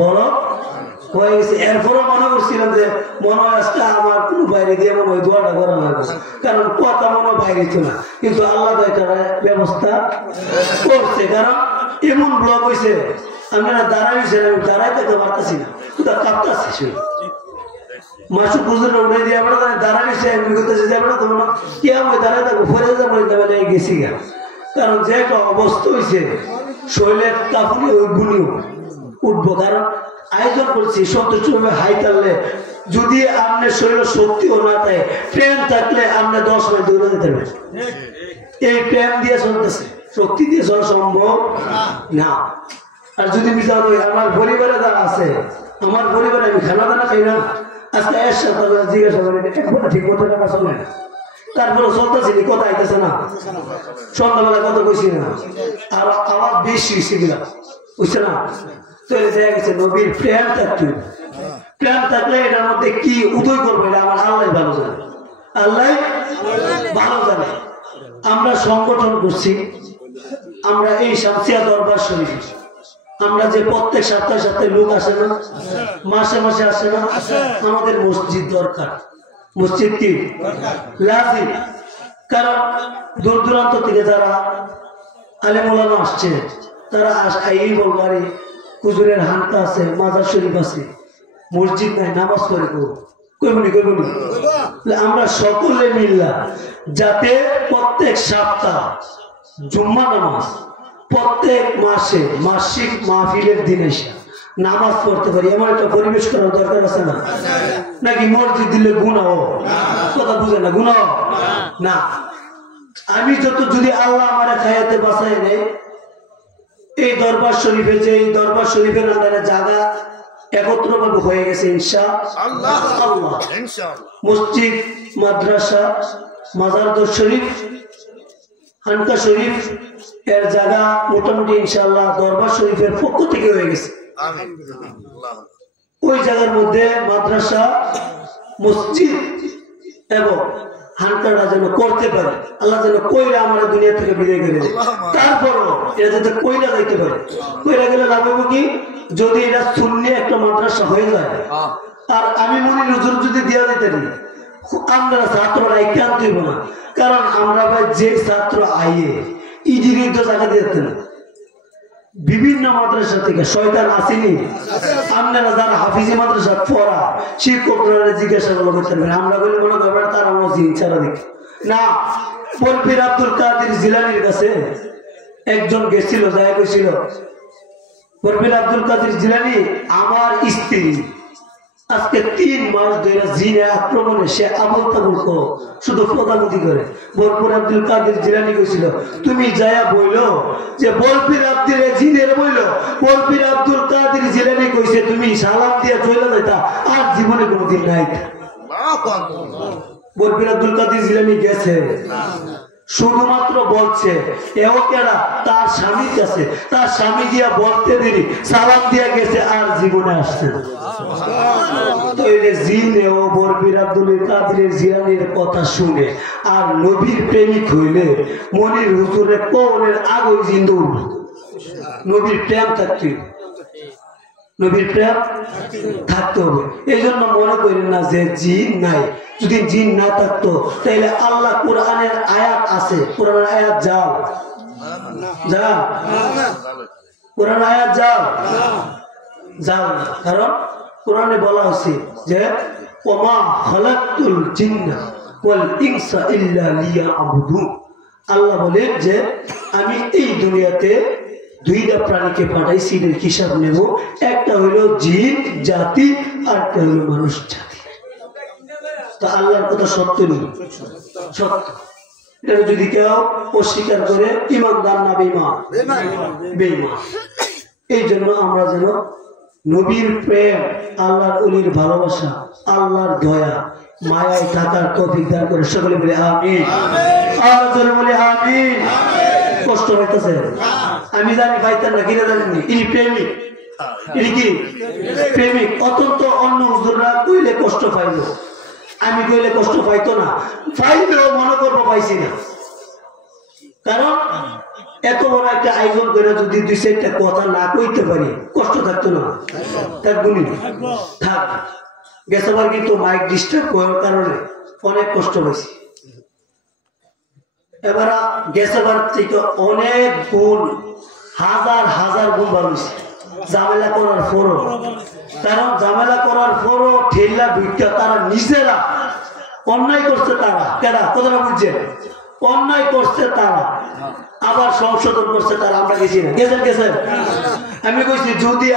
বলো হয়ে গেছে। এরপরও মনে করছিলাম যে মনে হয় আজকে আমার কোনো বাইরে দিয়ে মনে হয় দোয়াটা করা হবে, কারণ কথা মনে বাইরে ছিল না, কিন্তু আল্লাহ একটা ব্যবস্থা করছে। কারণ এমন ব্লক হয়েছে আমি না দাঁড়াইছে, আমি দাঁড়াই থাকতে পারতেছি না, কোথাও কাঁপতেছি শুধু মাসু পুজোটা উঠে দিয়ে আমরা দাঁড়াইছে আমি করতেছি যে আমরা তোমার কি আমি দাঁড়াই থাকবো ফরে যাবো গেছি গা। কারণ যে একটা অবস্থা হয়েছে শরীরের কাপড়ে ওই গুলিও উঠবো, কারণ আয়োজন করছি সন্তুষ্টভাবে হাই টানলে যদি আপনার শরীরে শক্তিও না থাকে, প্রেম থাকলে আপনি 10 মিনিট দৌড়ে যেতে পারবেন। এই প্রেম দিয়ে চলতেছে, শক্তি দিয়ে চলা সম্ভব না। আর যদি বিচার করি আমার পরিবারে যারা আছে, আমার পরিবারে আমি খানা দানা খাই না, আজকে এর সাথে জিজ্ঞাসা করি একবার ঠিক মতো টাকা চলে না, তারপরে চলতেছি কথা আইতেছে না, সন্ধ্যাবেলা কত কইছি না, আর আমার বেশি সেগুলা বুঝছে না। তৈরি হয়ে গেছে নবীর প্রেম থাকতে, প্রেম থাকলে এটার মধ্যে কি উদয় করবে এটা আমার আল্লাহ ভালো জানে, আল্লাহ ভালো জানে। আমরা সংগঠন করছি, আমরা এই শামসিয়া দরবার শরীফ, আমরা যে প্রত্যেক সপ্তাহে সপ্তাহে লোক আসে না, মাসে মাসে আসে না, আমাদের মসজিদ দরকার। মসজিদ কি লাজিম, কারণ দূর দূরান্ত থেকে যারা আলেম ওলামা আসছে তারা এই বলবো আরে হুজুরের হানকা আছে, মাজার শরীফ আছে, মসজিদ নাই, নামাজ পড়ে কইবনি কইবনি। আমরা সকলে মিললাম যাতে প্রত্যেক সপ্তাহ জুম্মা নামাজ, প্রত্যেক মাসে মাসিক মাহফিলের দিনে নামাজ পড়তে পারি, এমন একটা পরিবেশ করার দরকার আছে না? নাকি মসজিদ দিলে গুনাহ? কথা বুঝে না, গুনাহ না। আমি যত যদি আল্লাহ আমার খায়াতে বাঁচাই নেই, এই দরবার শরীফে যে এই দরবার শরীফের আন্ডারে জায়গা একত্রভাবে হয়ে গেছে ইনশাআল্লাহ। মসজিদ, মাদ্রাসা, মাজার শরীফ, হানকা শরীফ এর জায়গা মোটামুটি ইনশাআল্লাহ দরবার শরীফের পক্ষ থেকে হয়ে গেছে। ওই জায়গার মধ্যে মাদ্রাসা, মসজিদ এবং হানকাটা যেন করতে পারে, আল্লাহ যেন কইরা আমার দুনিয়া থেকে বিদায় করে দেয়। তারপরও এটা যাতে কইরা যাইতে পারে, কইরা গেলে লাভ হইব কি, যদি এটা সুন্নি একটা মাদ্রাসা হয়ে যায়, আর আমি মনে নজর যদি দেওয়া দিতে পারি, আমরা ছাত্ররা একান্ত হইব না। কারণ আমরা ভাই যে ছাত্র আইয়ে ইজির তো জায়গা দিতে না, বিভিন্ন মাদ্রাসা থেকে শয়তান আসেনি। আপনারা যারা হাফিজি মাদ্রাসা পড়া শিক্ষকরা জিজ্ঞাসা করতে পারবেন, আমরা বলি মনে করবেন তারা মসজিদ ছাড়া দেখি না। পীর আব্দুল কাদের জিলানীর কাছে একজন গেছিল, যায় গেছিল, পীর আব্দুল কাদের জিলানী আমার স্ত্রী আজকে 3 মাস ধরে জিনে আক্রমণে সে আবল তাবল শুধু প্রদামতি করে। পীর আব্দুল কাদের জিলানী কইছিল তুমি যায়া বইলো যে পীর আব্দুল জিনের বইলো, পীর আব্দুল কাদের জিলানী কইছে তুমি সালাম দিয়ে চলে যাইতা, আর জীবনে কোনোদিন নাই। পীর আব্দুল কাদের জিলানী গেছে, শুধুমাত্র বলছে এও কেডা, তার স্বামীর কাছে, তার স্বামী দিয়া বলতে দেরি সালাম দিয়া গেছে, আর জীবনে আসছে না। পীর আব্দুল কাদের জিলানীর কথা শুনে আর নবীর প্রেমিক হইলে মনির হুজুরের কওনের আগে জিন্দু নবীর প্রেম থাকতে, নবীর প্রেম থাকতে হবে। এই জন্য মনে করেন না যে জিন নাই, যদি জিন না থাকতো তাহলে আল্লাহ কোরআনের আয়াত আছে, কোরআনের আয়াত যাও যা, কোরআন আয়াত যাও যাও না। কারণ কোরআনে বলা হচ্ছে যে ওমা খালাকতুল জিন্না ওয়াল ইনসা ইল্লা লিয়াবুদুন, আল্লাহ বলেন যে আমি এই দুনিয়াতে 2টা প্রাণীকে পাঠাইছি, এর হিসাব নেব। একটা হইল জিন জাতি, আর একটা হইল মানুষ জাতি। তো আল্লাহর কথা সত্য নেই, সত্য। এটা যদি কেউ অস্বীকার করে ইমানদার না বেঈমান? বেঈমান। এই জন্য আমরা যেন নবীর প্রেম, আল্লাহর ওলির ভালোবাসা, আল্লাহর দয়া মায়ায় থাকার তৌফিক দান করে। সকলে বলে আমিন, আর জোরে বলে আমিন। কষ্ট হইতেছে আমি জানি, পাইতেন না কিনে জানেননি, ইনি প্রেমিক, ইনি কি প্রেমিক। অত্যন্ত অন্য হুজুররা কইলে কষ্ট পাইল, আমি কইলে কষ্ট পাইতো না, পাইলেও মনে করবো পাইছি না। কারণ এত বড় একটা আয়োজন করে যদি দুই চারটা কথা না কইতে পারি কষ্ট থাকতো না? থাকবো নি? থাক। গেছবার কিন্তু মাইক ডিস্টার্ব করার কারণে অনেক কষ্ট হয়েছে। এবার গেছবার থেকে অনেক গুণ, হাজার হাজার গুণ বাড়ছে ঝামেলা করার পরও। কারণ ঝামেলা করার পরও ঠেলা ঢুকতে তারা নিজেরা অন্যায় করছে। তারা কেনা কথাটা বুঝছেন? অন্যায় করছে তারা, আবার সংশোধন করছে তারা। আমরা গেছি না? গেছেন? আমি কইছি যদি